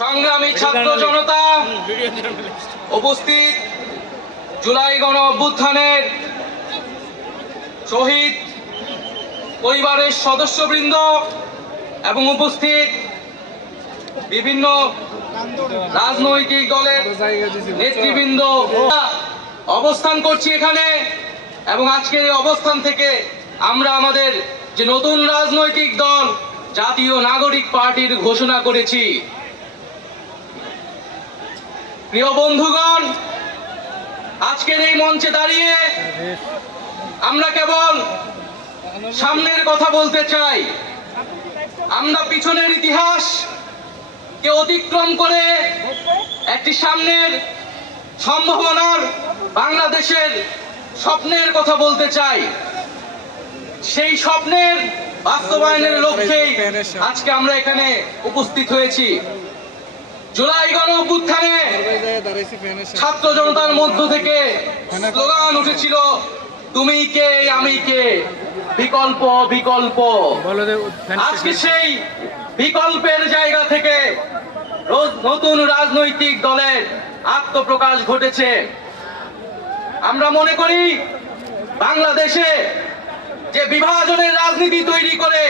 সংগ্রামী ছাত্র জনতা, উপস্থিত জুলাই গণ অভ্যুত্থানের শহীদ পরিবারের সদস্যবৃন্দ এবং উপস্থিত বিভিন্ন রাজনৈতিক দলের নেতৃবৃন্দ, অবস্থান করছি এখানে এবং আজকের এই অবস্থান থেকে আমরা আমাদের যে নতুন রাজনৈতিক দল জাতীয় নাগরিক পার্টির ঘোষণা করেছি। প্রিয় বন্ধুগণ, আজকের এই মঞ্চে দাঁড়িয়ে আমরা কেবল সামনের কথা বলতে চাই। আমরা পিছনের ইতিহাস কে অতিক্রম করে একটি সামনের সম্ভাবনার বাংলাদেশের স্বপ্নের কথা বলতে চাই। সেই স্বপ্নের বাস্তবায়নের লক্ষ্যেই আজকে আমরা এখানে উপস্থিত হয়েছি। জুলাই গণ অভ্যুত্থানে ছাত্র জনতার মধ্য থেকে স্লোগান উঠেছিল, তুমি কে আমি কে, বিকল্প বিকল্প। আজকে সেই বিকল্পের জায়গা থেকে নতুন রাজনৈতিক দলের আত্মপ্রকাশ ঘটেছে। আমরা মনে করি বাংলাদেশে যে বিভাজনের রাজনীতি তৈরি করে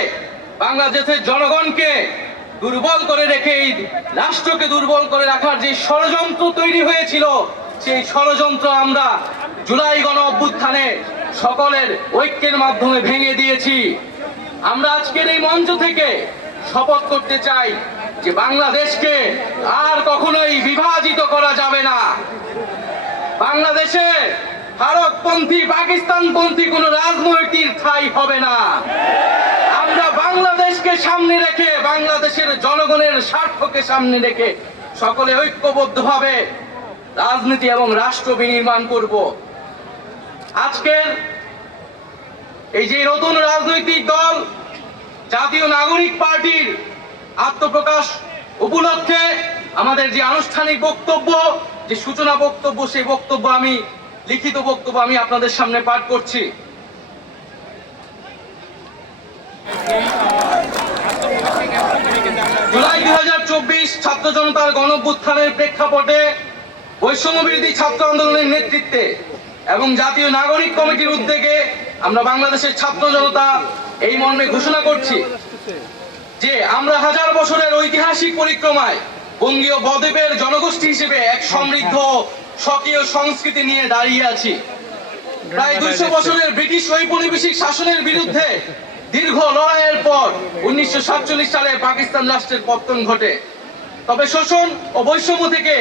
বাংলাদেশের জনগণকে দুর্বল করে রেখে রাষ্ট্রকে দুর্বল করে রাখার যে ষড়যন্ত্র তৈরি হয়েছিল, সেই ষড়যন্ত্র আমরা জুলাই গণ অভ্যুত্থানে সকলের ঐক্যের মাধ্যমে ভেঙে দিয়েছি। আমরা আজকের এই মঞ্চ থেকে শপথ করতে চাই যে বাংলাদেশকে আর কখনোই বিভাজিত করা যাবে না। বাংলাদেশে ভারতপন্থী পাকিস্তানপন্থী কোন রাজনৈতিক ঠাঁই হবে না। আমরা বাংলাদেশকে সামনে রেখে, বাংলাদেশের জনগণের স্বার্থকে সামনে রেখে সকলে ঐক্যবদ্ধভাবে রাজনীতি এবং রাষ্ট্র বিনির্মাণ করব। আজকের এই যে নতুন রাজনৈতিক দল জাতীয় নাগরিক পার্টির আত্মপ্রকাশ উপলক্ষে আমাদের যে আনুষ্ঠানিক বক্তব্য, যে সূচনা বক্তব্য, সেই বক্তব্য আমি লিখিত বক্তব্য আমি আপনাদের সামনে পাঠ করছি। জুলাই 2024 ছাত্র জনতার গণঅভ্যুত্থানের প্রেক্ষাপটে বৈষম্যবিরোধী ছাত্র আন্দোলনের নেতৃত্বে এবং জাতীয় নাগরিক কমিটির উদ্যোগে আমরা বাংলাদেশের ছাত্র জনতা এই মর্মে ঘোষণা করছি যে আমরা হাজার বছরের ঐতিহাসিক পরিক্রমায় বঙ্গীয় বদ্বীপের জনগোষ্ঠী হিসেবে এক সমৃদ্ধ স্বকীয় সংস্কৃতি নিয়ে দাঁড়িয়ে আছি। প্রায় 200 বছরের ব্রিটিশ ঔপনিবেশিক শাসনের বিরুদ্ধে দীর্ঘ লড়াইয়ের পর 1947 সালে পাকিস্তান রাষ্ট্রের পতন ঘটে। তবে শোষণ ও বৈষম্য থেকে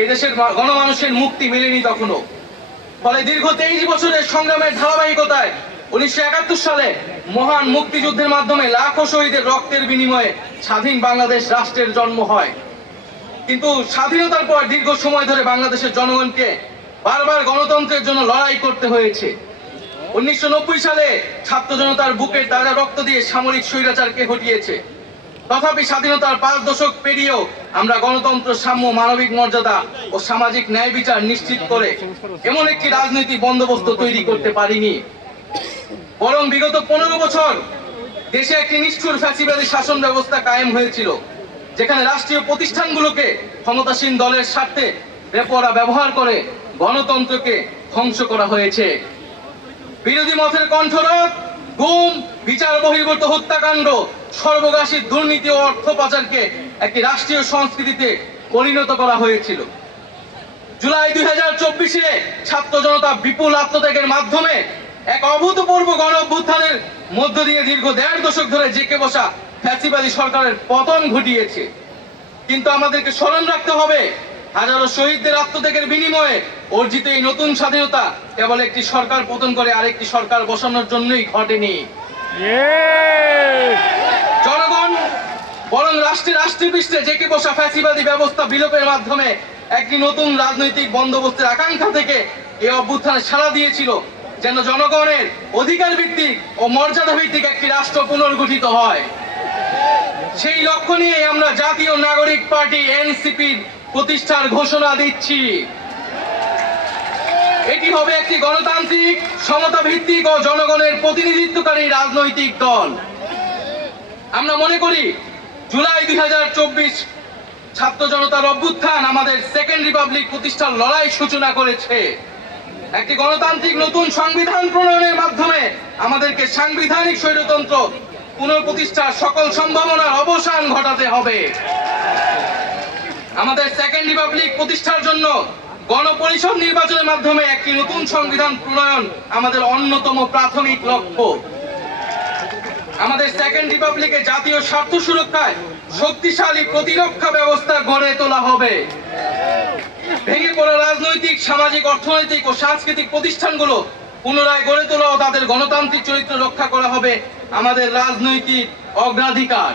এই দেশের গণমানুষের মুক্তি মেলেনি তখনও। ফলে দীর্ঘ 23 বছরের সংগ্রামের ধারাবাহিকতায় 1971 সালে মহান মুক্তিযুদ্ধের মাধ্যমে লাখো শহীদের রক্তের বিনিময়ে স্বাধীন বাংলাদেশ রাষ্ট্রের জন্ম হয়। কিন্তু স্বাধীনতার পর দীর্ঘ সময় ধরে বাংলাদেশের জনগণকে বারবার গণতন্ত্রের জন্য লড়াই করতে হয়েছে। 1990 সালে ছাত্র জনতার বুকের তাজা রক্ত দিয়ে সামরিক স্বৈরাচারকে হটিয়েছে। তথাপি স্বাধীনতার 5 দশক পেরিয়েও আমরা গণতন্ত্র, সাম্য, মানবিক মর্যাদা ও সামাজিক ন্যায় বিচার নিশ্চিত করে এমন একটি রাজনৈতিক বন্দোবস্ত তৈরি করতে পারিনি। বরং বিগত 15 বছর দেশে একটি নিষ্ঠুর ফ্যাসিবাদী শাসন ব্যবস্থা কায়েম হয়েছিল, যেখানে রাষ্ট্রীয় প্রতিষ্ঠানগুলোকে ক্ষমতাসীন দলের স্বার্থে বেপরোয়া ব্যবহার করে গণতন্ত্রকে ধ্বংস করা হয়েছে। বিরোধী মতের কণ্ঠরোধ, গুম, বিচার বহির্ভূত হত্যাকাণ্ড, সর্বগ্রাসী দুর্নীতি ও অর্থ পাচারকে একটি রাষ্ট্রীয় সংস্কৃতিতে পরিণত করা হয়েছিল। জুলাই 2024-এ ছাত্র জনতা বিপুল আত্মত্যাগের মাধ্যমে এক অভূতপূর্ব গণ অভ্যুত্থানের মধ্য দিয়ে দীর্ঘ 1.5 দশক ধরে জেঁকে বসা ফ্যাসিবাদী সরকারের পতন ঘটিয়েছে। কিন্তু আমাদেরকে স্মরণ রাখতে হবে, হাজারো শহীদদের আত্মত্যাগের বিনিময়ে অর্জিত এই নতুন স্বাধীনতা কেবল একটি সরকার পতন করে আরেকটি সরকার বসানোর জন্যই ঘটেনি। জনগণ বরং রাষ্ট্রের পৃষ্ঠে জেঁকে বসা ফ্যাসিবাদী ব্যবস্থা বিলোপের মাধ্যমে একটি নতুন রাজনৈতিক বন্দোবস্তের আকাঙ্ক্ষা থেকে এই অভ্যুত্থানে সাড়া দিয়েছিল, যেন জনগণের অধিকার ভিত্তিক ও মর্যাদা ভিত্তিক একটি রাষ্ট্র পুনর্গঠিত হয়। সেই লক্ষ্য নিয়ে আমরা জাতীয় নাগরিক পার্টি এনসিপির প্রতিষ্ঠার ঘোষণা দিচ্ছি। এটি হবে একটি গণতান্ত্রিক, সমতা ভিত্তিক ও জনগণের প্রতিনিধিত্বকারী রাজনৈতিক দল। আমরা মনে করি জুলাই 2024 ছাত্র জনতার অভ্যুত্থান আমাদের সেকেন্ড রিপাবলিক প্রতিষ্ঠার লড়াই সূচনা করেছে। একটি গণতান্ত্রিক নতুন সংবিধান প্রণয়নের মাধ্যমে আমাদেরকে সাংবিধানিক স্বৈরতন্ত্র পুনঃপ্রতিষ্ঠার সকল সম্ভাবনার অবসান ঘটাতে হবে। আমাদের সেকেন্ড রিপাবলিক প্রতিষ্ঠার জন্য গণপরিষদ নির্বাচনের মাধ্যমে একটি নতুন সংবিধান প্রণয়ন আমাদের অন্যতম প্রাথমিক লক্ষ্য। আমাদের সেকেন্ড রিপাবলিকে জাতীয় স্বার্থ সুরক্ষায় শক্তিশালী প্রতিরক্ষা ব্যবস্থা গড়ে তোলা হবে। ভেঙে পড়া রাজনৈতিক, সামাজিক, অর্থনৈতিক ও সাংস্কৃতিক প্রতিষ্ঠানগুলো পুনরায় গড়ে তোলা ও তাদের গণতান্ত্রিক চরিত্র রক্ষা করা হবে আমাদের রাজনৈতিক অগ্রাধিকার।